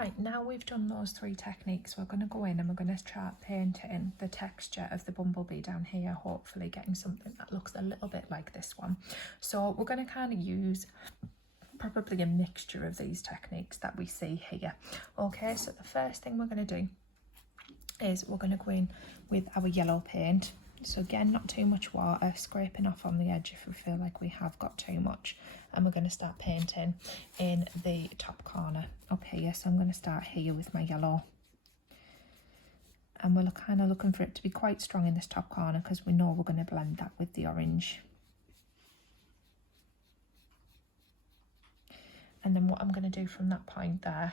Right, now we've done those 3 techniques, we're going to go in and we're going to start painting the texture of the bumblebee down here, hopefully getting something that looks a little bit like this one. So we're going to kind of use probably a mixture of these techniques that we see here. Okay, so the first thing we're going to do is we're going to go in with our yellow paint. So again, not too much water, scraping off on the edge if we feel like we have got too much. And we're going to start painting in the top corner up here. So I'm going to start here with my yellow. And we're kind of looking for it to be quite strong in this top corner because we know we're going to blend that with the orange. And then what I'm going to do from that point there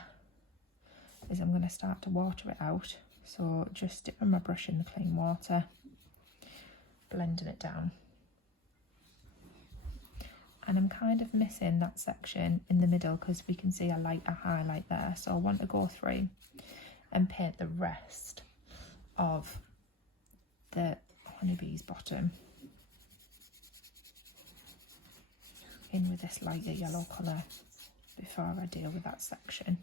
is I'm going to start to water it out. So just dipping my brush in the clean water, blending it down. And I'm kind of missing that section in the middle because we can see a lighter highlight there. So I want to go through and paint the rest of the honeybee's bottom in with this lighter yellow colour before I deal with that section.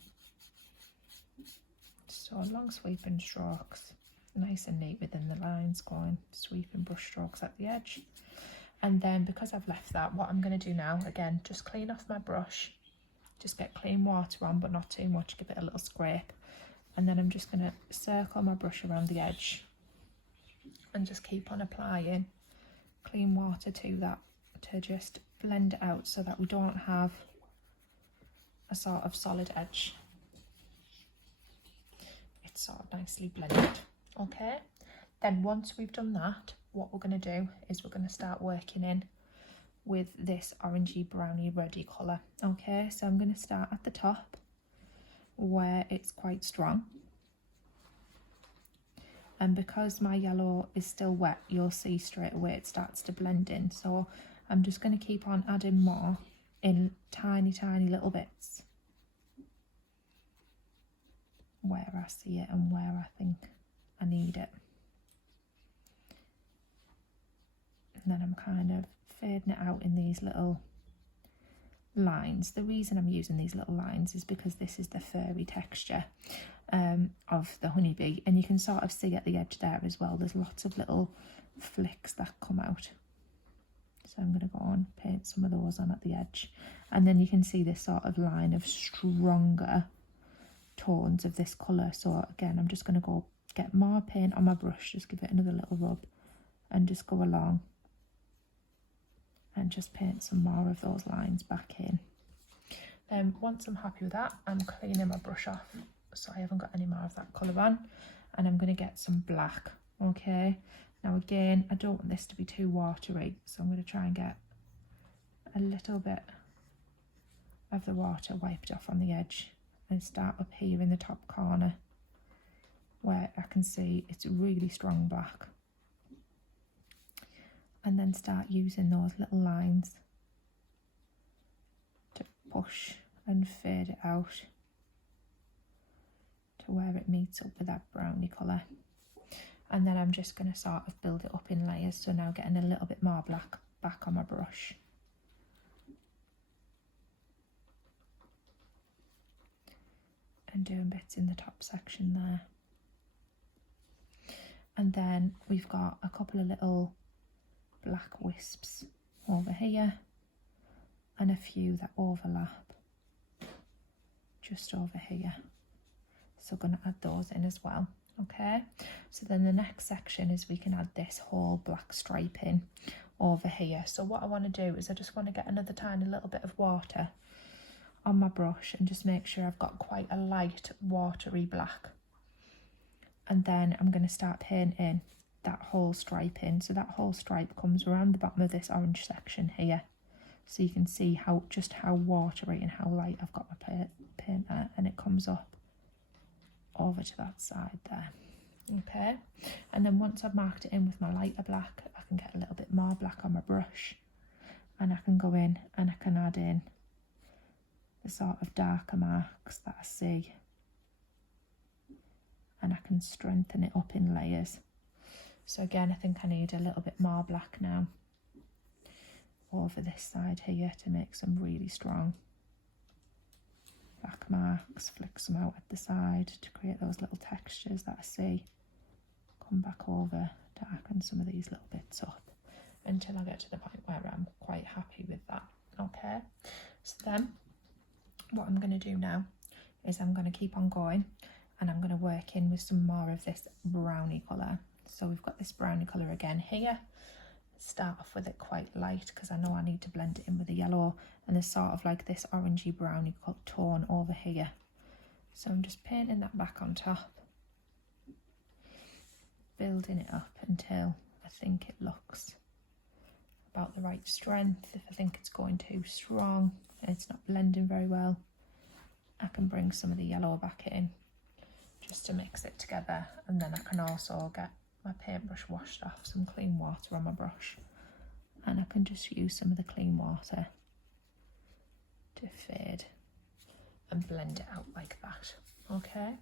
So long sweeping strokes, nice and neat within the lines, going sweeping brush strokes at the edge. And then because I've left that, what I'm going to do now, again, just clean off my brush, just get clean water on, but not too much, give it a little scrape. And then I'm just going to circle my brush around the edge and just keep on applying clean water to that to just blend it out so that we don't have a sort of solid edge. It's sort of nicely blended. Okay, then once we've done that, what we're going to do is we're going to start working in with this orangey browny reddy colour. Okay, so I'm going to start at the top where it's quite strong, and because my yellow is still wet, you'll see straight away it starts to blend in. So I'm just going to keep on adding more in tiny little bits where I see it and where I think I need it. And then I'm kind of fading it out in these little lines. The reason I'm using these little lines is because this is the furry texture of the honeybee, and you can sort of see at the edge there as well, there's lots of little flicks that come out. So I'm going to go on, paint some of those on at the edge, and then you can see this sort of line of stronger tones of this colour. So again, I'm just going to go get more paint on my brush, just give it another little rub and just go along and just paint some more of those lines back in. Then once I'm happy with that, I'm cleaning my brush off so I haven't got any more of that colour on, and I'm going to get some black. Okay, now again, I don't want this to be too watery, so I'm going to try and get a little bit of the water wiped off on the edge and start up here in the top corner where I can see it's really strong black. And then start using those little lines to push and fade it out to where it meets up with that browny colour. And then I'm just going to sort of build it up in layers. So now getting a little bit more black back on my brush. And doing bits in the top section there. And then we've got a couple of little black wisps over here and a few that overlap just over here, so I'm going to add those in as well. Okay, so then the next section is we can add this whole black striping over here. So what I want to do is I just want to get another tiny little bit of water on my brush and just make sure I've got quite a light watery black, and then I'm going to start painting that whole stripe in. So that whole stripe comes around the bottom of this orange section here, so you can see just how watery and how light I've got my paint there, and it comes up over to that side there. Okay, and then once I've marked it in with my lighter black, I can get a little bit more black on my brush, and I can go in and I can add in the sort of darker marks that I see, and I can strengthen it up in layers. So again, I think I need a little bit more black now over this side here to make some really strong black marks, flick some out at the side to create those little textures that I see. Come back over, darken some of these little bits up until I get to the point where I'm quite happy with that. Okay, so then what I'm going to do now is I'm going to keep on going and I'm going to work in with some more of this brownie colour. So we've got this brownie colour again here. Start off with it quite light because I know I need to blend it in with the yellow, and there's sort of like this orangey brownie tone over here. So I'm just painting that back on top, building it up until I think it looks about the right strength. If I think it's going too strong and it's not blending very well, I can bring some of the yellow back in just to mix it together, and then I can also get my paintbrush washed off, some clean water on my brush, and I can just use some of the clean water to fade and blend it out like that. Okay,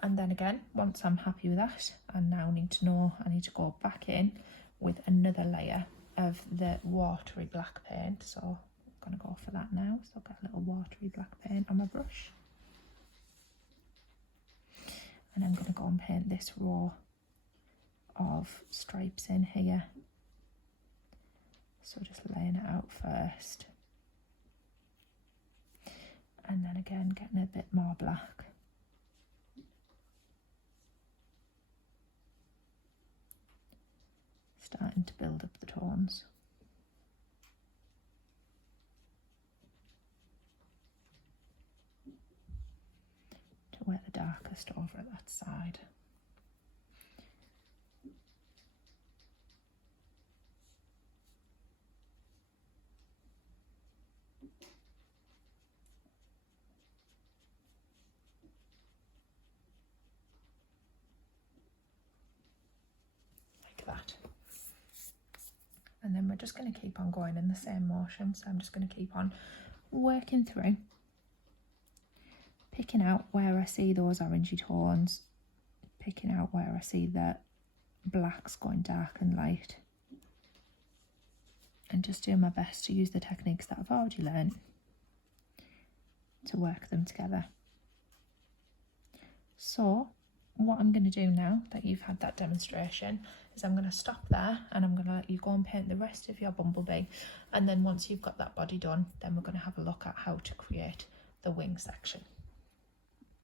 and then again, once I'm happy with that, I now need to know I need to go back in with another layer of the watery black paint. So I'm going to go for that now. So I'll get a little watery black paint on my brush, and I'm going to go and paint this row of stripes in here. So just laying it out first, and then again getting a bit more black. Starting to build up the tones. To where the darkest over at that side. Like that. And then we're just going to keep on going in the same motion. So I'm just going to keep on working through, picking out where I see those orangey tones, picking out where I see the blacks going dark and light, and just doing my best to use the techniques that I've already learned to work them together. So what I'm going to do now that you've had that demonstration is I'm going to stop there, and I'm going to let you go and paint the rest of your bumblebee, and then once you've got that body done, then we're going to have a look at how to create the wing section.